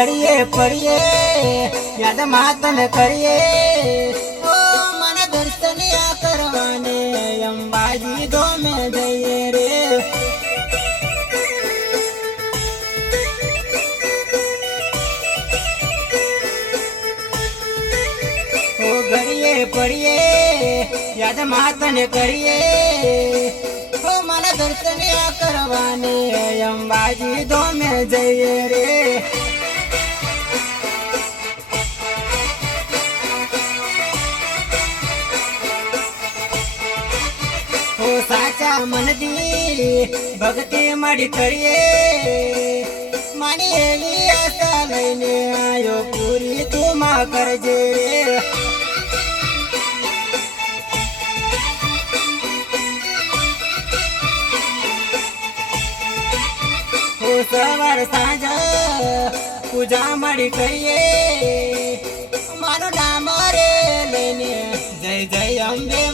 ઘડીએ પડીએ યાદ માતન કરીએ ઓ મને દર્શનિયા કરવાને અંબાજી ધોમે જઈએ રે ઓ ઘડીએ પડીએ યાદ માતન કરીએ ઓ મને દર્શનિયા કરવાને અંબાજી ધોમે જઈએ રે સાચા મનથી ભક્તિ મળી કરીએ મારી એવી આશા લઈને આયો પૂરી તું માં કરજે રે સવાર સાંજ પૂજા મળી કરીએ મારું નામ રે લઈને જય જય અંબે